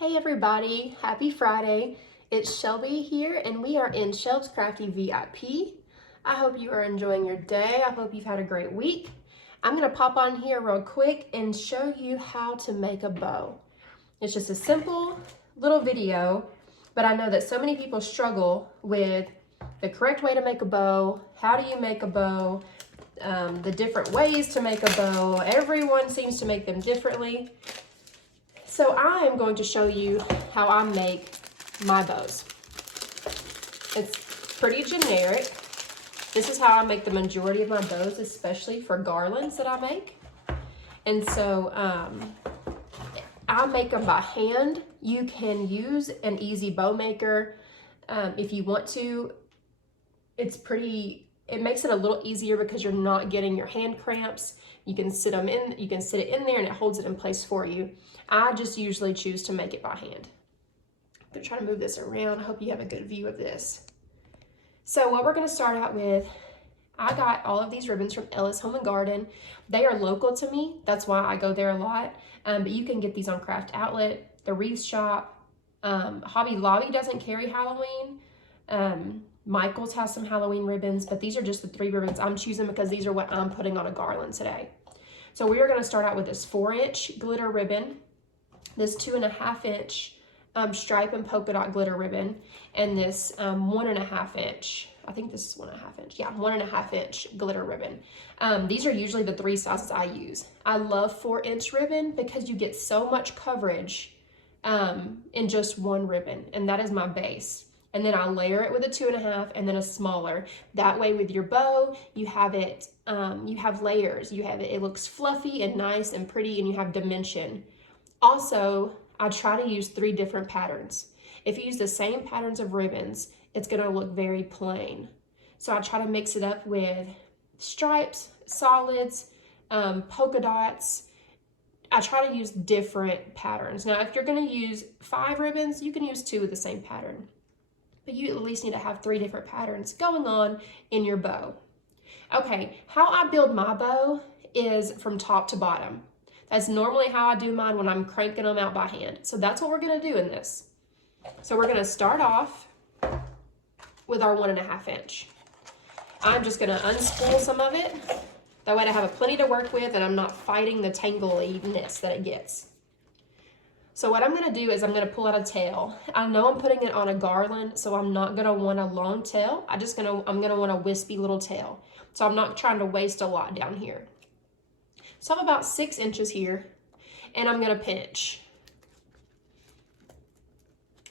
Hey everybody, happy Friday. It's Shelby here and we are in Shelb's Crafty VIP. I hope you are enjoying your day. I hope you've had a great week. I'm gonna pop on here real quick and show you how to make a bow. It's just a simple little video, but I know that so many people struggle with the correct way to make a bow. How do you make a bow? The different ways to make a bow. Everyone seems to make them differently. So I am going to show you how I make my bows. It's pretty generic. This is how I make the majority of my bows, especially for garlands that I make. And so I make them by hand. You can use an easy bow maker if you want to. It makes it a little easier because you're not getting your hand cramps. You can sit it in there and it holds it in place for you. I just usually choose to make it by hand. I'm gonna try to move this around. I hope you have a good view of this. So what we're gonna start out with, I got all of these ribbons from Ellis Home and Garden. They are local to me. That's why I go there a lot. But you can get these on Craft Outlet, the Wreath Shop. Hobby Lobby doesn't carry Halloween. Michael's has some Halloween ribbons, but these are just the 3 ribbons I'm choosing because these are what I'm putting on a garland today. So we are going to start out with this 4-inch glitter ribbon, this 2.5-inch stripe and polka dot glitter ribbon, and this 1.5-inch, I think this is 1.5 inch, yeah, 1.5-inch glitter ribbon. These are usually the 3 sizes I use. I love 4-inch ribbon because you get so much coverage in just one ribbon, and that is my base. And then I layer it with a 2.5 and then a smaller. That way with your bow, you have it, you have layers. You have it, it looks fluffy and nice and pretty, and you have dimension. Also, I try to use 3 different patterns. If you use the same patterns of ribbons, it's gonna look very plain. So I try to mix it up with stripes, solids, polka dots. I try to use different patterns. Now, if you're gonna use 5 ribbons, you can use 2 of the same pattern. But you at least need to have 3 different patterns going on in your bow. Okay, how I build my bow is from top to bottom. That's normally how I do mine when I'm cranking them out by hand. So that's what we're gonna do in this. So we're gonna start off with our 1.5 inch. I'm just gonna unspool some of it. That way I have plenty to work with and I'm not fighting the tangliness that it gets. So what I'm gonna do is I'm gonna pull out a tail. I know I'm putting it on a garland, so I'm not gonna want a long tail. I'm gonna want a wispy little tail. So I'm not trying to waste a lot down here. So I'm about 6 inches here, and I'm gonna pinch.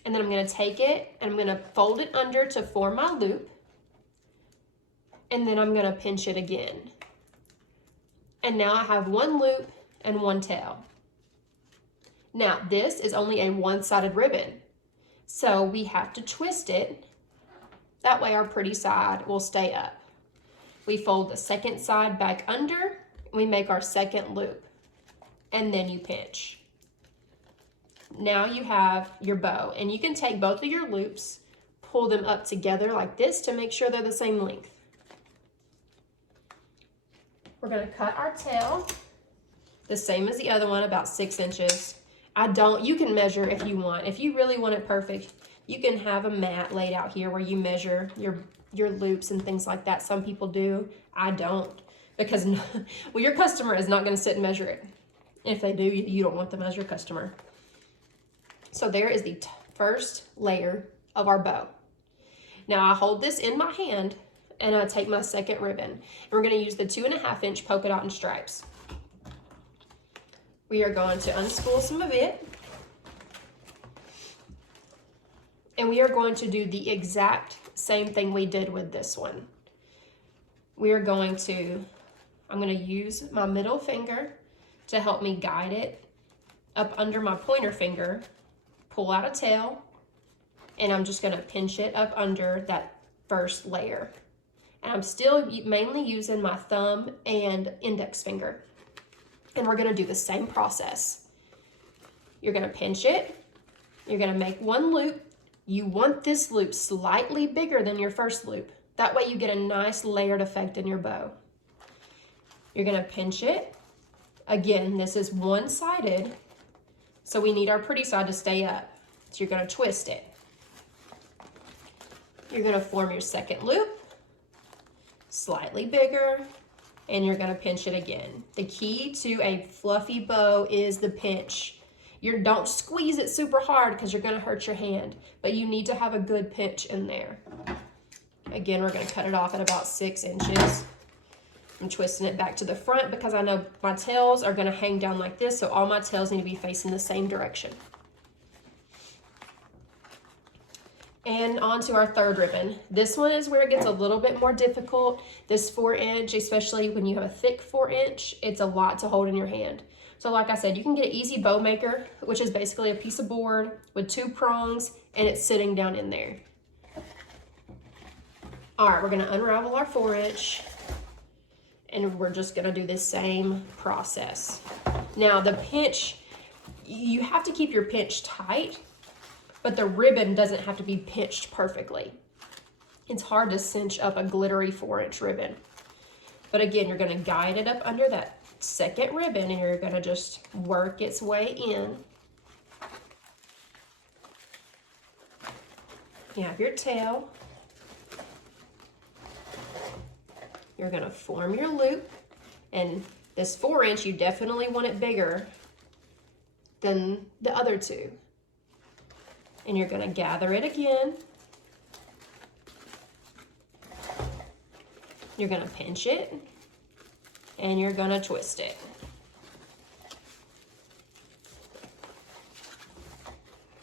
And then I'm gonna take it, and I'm gonna fold it under to form my loop, and then I'm gonna pinch it again. And now I have 1 loop and 1 tail. Now, this is only a 1-sided ribbon, so we have to twist it. That way our pretty side will stay up. We fold the second side back under, we make our 2nd loop, and then you pinch. Now you have your bow, and you can take both of your loops, pull them up together like this to make sure they're the same length. We're gonna cut our tail, the same as the other one, about 6 inches. You can measure if you want. If you really want it perfect, you can have a mat laid out here where you measure your loops and things like that. Some people do. I don't, because well, your customer is not going to sit and measure it. If they do, you don't want them as your customer. So there is the first layer of our bow. Now I hold this in my hand and I take my 2nd ribbon. And we're going to use the 2.5-inch polka dot and stripes. We are going to unspool some of it. And we are going to do the exact same thing we did with this one. I'm going to use my middle finger to help me guide it up under my pointer finger, pull out a tail, and I'm just gonna pinch it up under that first layer. And I'm still mainly using my thumb and index finger. And we're gonna do the same process. You're gonna pinch it, you're gonna make 1 loop. You want this loop slightly bigger than your first loop. That way you get a nice layered effect in your bow. You're gonna pinch it. Again, this is 1-sided, So we need our pretty side to stay up. So you're gonna twist it. You're gonna form your second loop, slightly bigger, and you're gonna pinch it again. The key to a fluffy bow is the pinch. Don't squeeze it super hard because you're gonna hurt your hand, but you need to have a good pinch in there. Again, we're gonna cut it off at about 6 inches. I'm twisting it back to the front because I know my tails are gonna hang down like this, so all my tails need to be facing the same direction. And on to our third ribbon. This one is where it gets a little bit more difficult. This 4-inch, especially when you have a thick 4-inch, it's a lot to hold in your hand. So like I said, you can get an easy bow maker, which is basically a piece of board with 2 prongs, and it's sitting down in there. All right, we're gonna unravel our 4-inch, and we're just gonna do the same process. Now the pinch, you have to keep your pinch tight, but the ribbon doesn't have to be pinched perfectly. It's hard to cinch up a glittery 4-inch ribbon. But again, you're gonna guide it up under that second ribbon, and you're gonna just work its way in. You have your tail. You're gonna form your loop, and this 4-inch, you definitely want it bigger than the other 2. And you're gonna gather it again. You're gonna pinch it, and you're gonna twist it.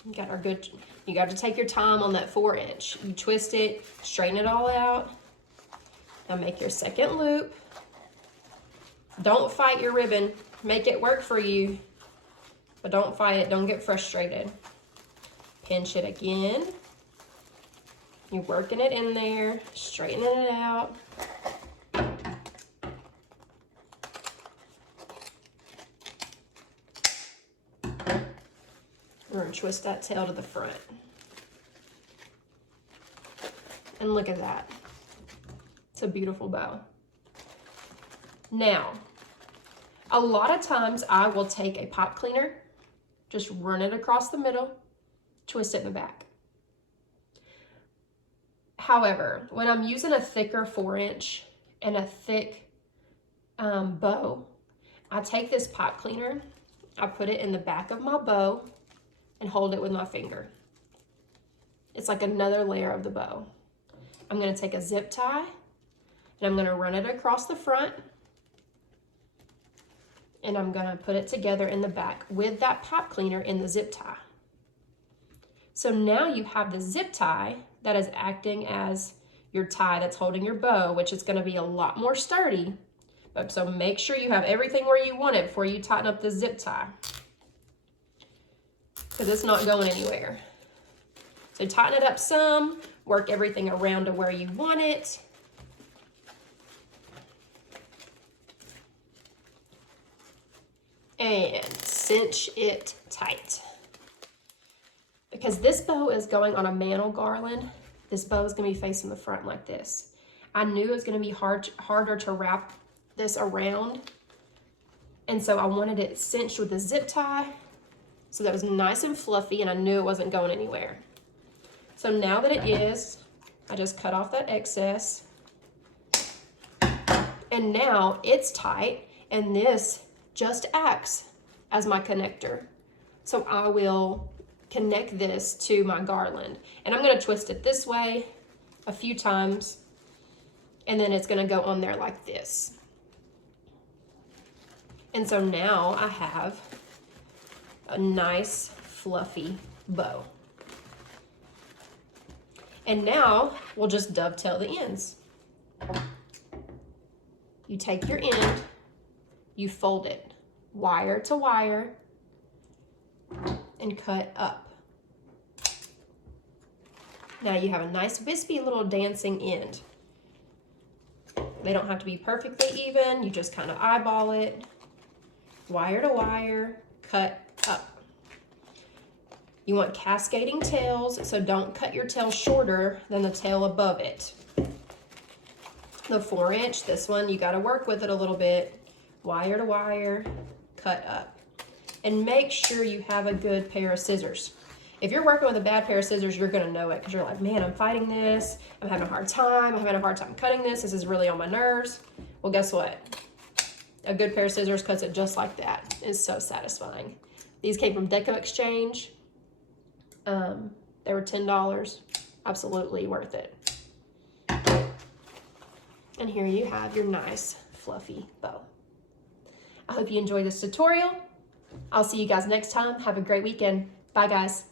You got to take your time on that 4-inch. You twist it, straighten it all out. Now make your second loop. Don't fight your ribbon. Make it work for you, but don't fight it. Don't get frustrated. Pinch it again. You're working it in there, straightening it out. We're gonna twist that tail to the front. And look at that. It's a beautiful bow. Now, a lot of times I will take a pop cleaner, just run it across the middle, twist it in the back. However, when I'm using a thicker 4-inch and a thick bow, I take this pop cleaner, I put it in the back of my bow and hold it with my finger. It's like another layer of the bow. I'm gonna take a zip tie and I'm gonna run it across the front, and I'm gonna put it together in the back with that pop cleaner in the zip tie. So now you have the zip tie that is acting as your tie that's holding your bow, which is gonna be a lot more sturdy. But so make sure you have everything where you want it before you tighten up the zip tie, because it's not going anywhere. So tighten it up some, work everything around to where you want it. And cinch it tight. Because this bow is going on a mantle garland, this bow is gonna be facing the front like this. I knew it was gonna be harder to wrap this around, and so I wanted it cinched with a zip tie so that it was nice and fluffy, and I knew it wasn't going anywhere. So now that it is, I just cut off that excess, and now it's tight, and this just acts as my connector. So I will connect this to my garland, and I'm gonna twist it this way a few times, and then it's gonna go on there like this. And so now I have a nice fluffy bow. And now we'll just dovetail the ends. You take your end, you fold it wire to wire, and cut up. Now you have a nice wispy little dancing end. They don't have to be perfectly even, you just kind of eyeball it, wire to wire, cut up. You want cascading tails, so don't cut your tail shorter than the tail above it. The 4-inch, this one, you gotta work with it a little bit. Wire to wire, cut up. And make sure you have a good pair of scissors. If you're working with a bad pair of scissors, you're gonna know it because you're like, man, I'm fighting this. I'm having a hard time. I'm having a hard time cutting this. This is really on my nerves. Well, guess what? A good pair of scissors cuts it just like that. It's so satisfying. These came from Deco Exchange. They were $10. Absolutely worth it. And here you have your nice fluffy bow. I hope you enjoyed this tutorial. I'll see you guys next time. Have a great weekend. Bye, guys.